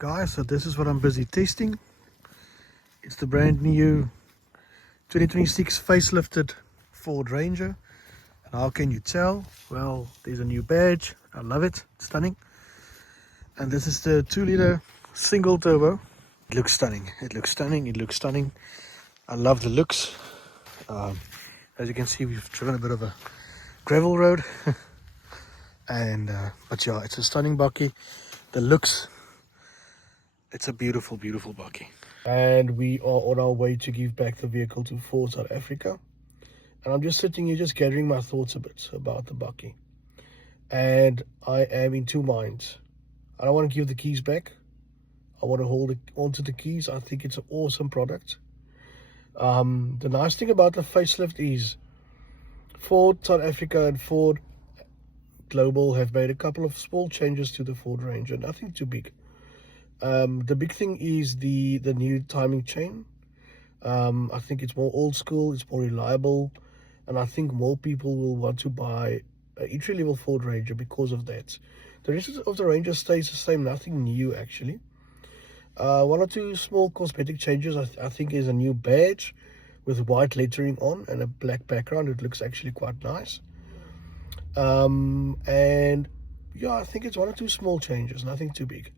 Guys, so this is what I'm busy testing. It's the brand new 2026 facelifted Ford Ranger. And how can you tell? Well, there's a new badge. I love it. It's stunning. And this is the 2-liter single turbo. It looks stunning. It looks stunning. It looks stunning. I love the looks. As you can see, we've driven a bit of a gravel road. But yeah, it's a stunning bakkie. The looks, it's a beautiful, beautiful bakkie. And we are on our way to give back the vehicle to Ford South Africa. And I'm just sitting here just gathering my thoughts a bit about the bakkie. And I am in two minds. I don't want to give the keys back. I want to hold onto the keys. I think it's an awesome product. The nice thing about the facelift is Ford South Africa and Ford Global have made a couple of small changes to the Ford Ranger, nothing too big. The big thing is the new timing chain. I think it's more old school, it's more reliable, and I think more people will want to buy an entry-level Ford Ranger because of that. The rest of the Ranger stays the same, nothing new actually. One or two small cosmetic changes. I think is a new badge with white lettering on and a black background. It looks actually quite nice. And yeah, I think it's one or two small changes, nothing too big.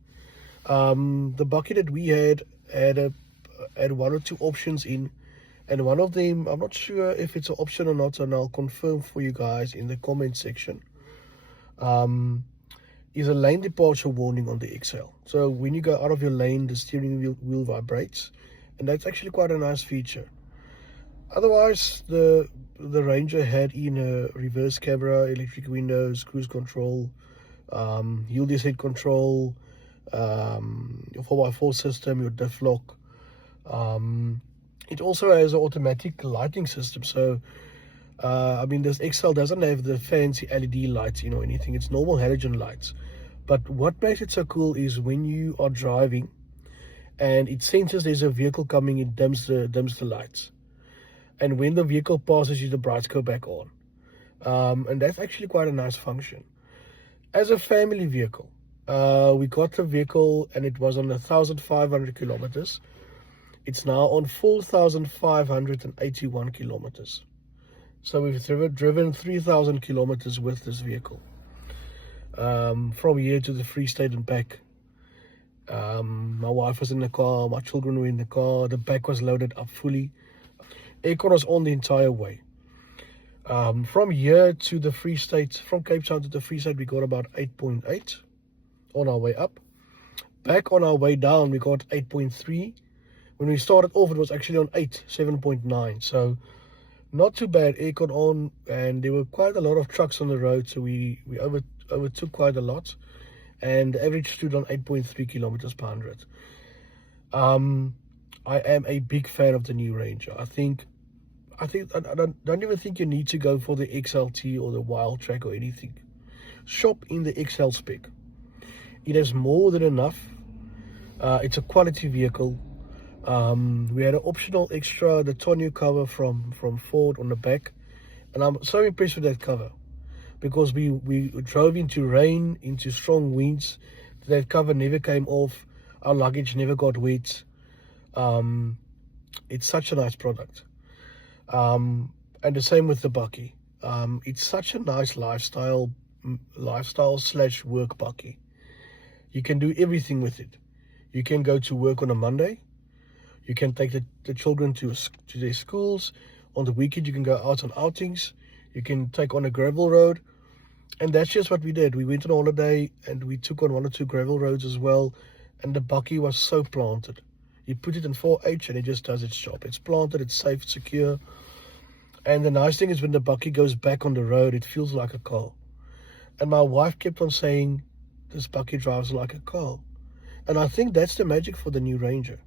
The bakkie that we had one or two options in, and one of them, I'm not sure if it's an option or not, and I'll confirm for you guys in the comment section, is a lane departure warning on the XL. So when you go out of your lane, the steering wheel vibrates, and that's actually quite a nice feature. Otherwise, the Ranger had in a reverse camera, electric windows, cruise control, hill descent control, your 4x4 system, your diff lock. It also has an automatic lighting system. So I mean, this XL doesn't have the fancy LED lights, you know, anything. It's normal halogen lights. But what makes it so cool is when you are driving and it senses there's a vehicle coming, it dims the lights. And when the vehicle passes you, the brights go back on. And that's actually quite a nice function. As a family vehicle, we got the vehicle and it was on 1,500 kilometers. It's now on 4,581 kilometers. So we've driven 3,000 kilometers with this vehicle. From here to the Free State and back. My wife was in the car, my children were in the car, the back was loaded up fully. Aircon was on the entire way. From here to the Free State, from Cape Town to the Free State, we got about 8.8 on our way up. Back on our way down, we got 8.3. When we started off, it was actually on 7.9. So not too bad, aircon on, and there were quite a lot of trucks on the road, so we overtook quite a lot, and the average stood on 8.3 kilometers per 100. I am a big fan of the new Ranger. I don't even think you need to go for the XLT or the Wild Track or anything. Shop in the XL spec. It has more than enough. It's a quality vehicle. We had an optional extra, the tonneau cover from Ford on the back, and I'm so impressed with that cover because we drove into rain, into strong winds. That cover never came off. Our luggage never got wet. It's such a nice product. And the same with the bakkie. It's such a nice lifestyle slash work bakkie. You can do everything with it. You can go to work on a Monday. You can take the children to their schools. On the weekend, you can go out on outings. You can take on a gravel road. And that's just what we did. We went on holiday and we took on one or two gravel roads as well. And the bakkie was so planted. You put it in 4H and it just does its job. It's planted, it's safe, it's secure. And the nice thing is when the bakkie goes back on the road, it feels like a car. And my wife kept on saying, this bakkie drives like a car. And I think that's the magic for the new Ranger.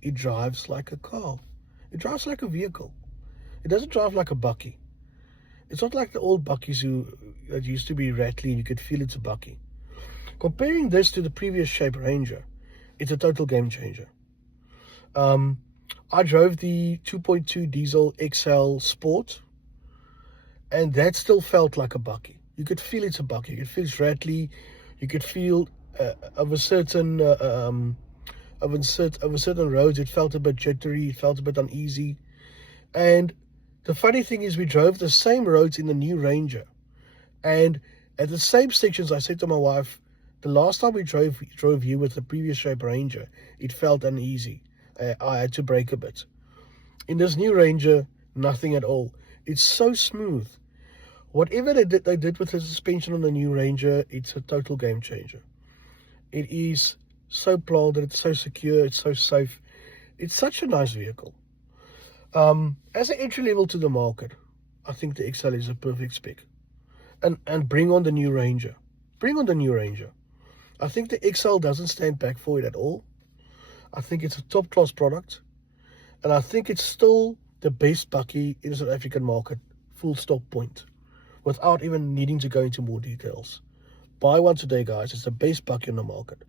It drives like a car. It drives like a vehicle. It doesn't drive like a bakkie. It's not like the old bakkies that used to be rattly and you could feel it's a bakkie. Comparing this to the previous shape Ranger, it's a total game changer. I drove the 2.2 diesel XL Sport, and that still felt like a bakkie. You could feel it's a bakkie. You could feel it's rattly. You could feel of a certain of a certain roads. It felt a bit jittery, it felt a bit uneasy. And the funny thing is, we drove the same roads in the new Ranger, and at the same sections, I said to my wife, the last time we drove you with the previous shape Ranger, it felt uneasy. I had to brake a bit. In this new Ranger, nothing at all. It's so smooth. Whatever they did with the suspension on the new Ranger, it's a total game changer. It is so planted, it's so secure, it's so safe. It's such a nice vehicle. As an entry level to the market, I think the XL is a perfect spec. And bring on the new Ranger. Bring on the new Ranger. I think the XL doesn't stand back for it at all. I think it's a top class product. And I think it's still the best bakkie in the South African market. Full stop point. Without even needing to go into more details. Buy one today, guys. It's the best bakkie on the market.